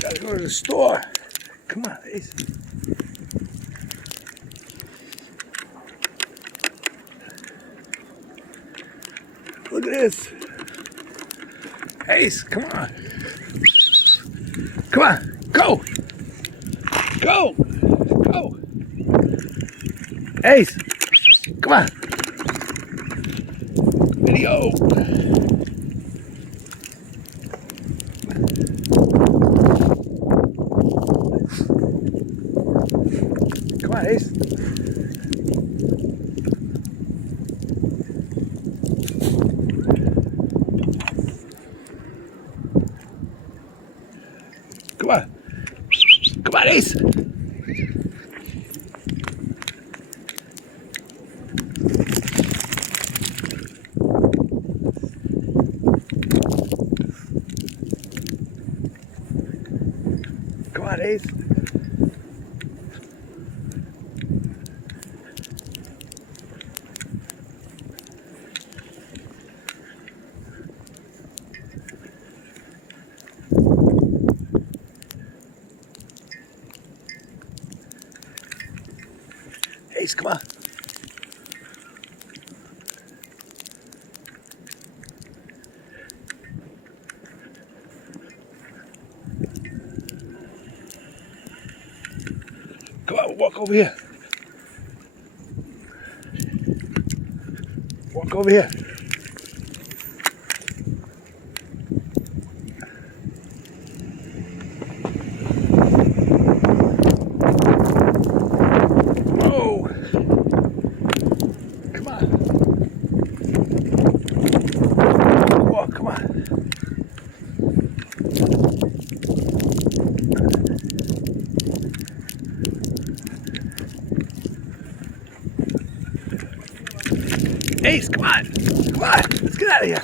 Gotta go to the store. Come on, Ace. Look at this. Ace, come on. Come on, go. Go. Go. Ace, come on. Video. Come on, Ace. Come on. Come on, Ace. Come on, Ace. Ace, come on. Come on, walk over here. Walk over here. Oh, come on. Walk, come on. Ace, come on. Come on. Let's get out of here.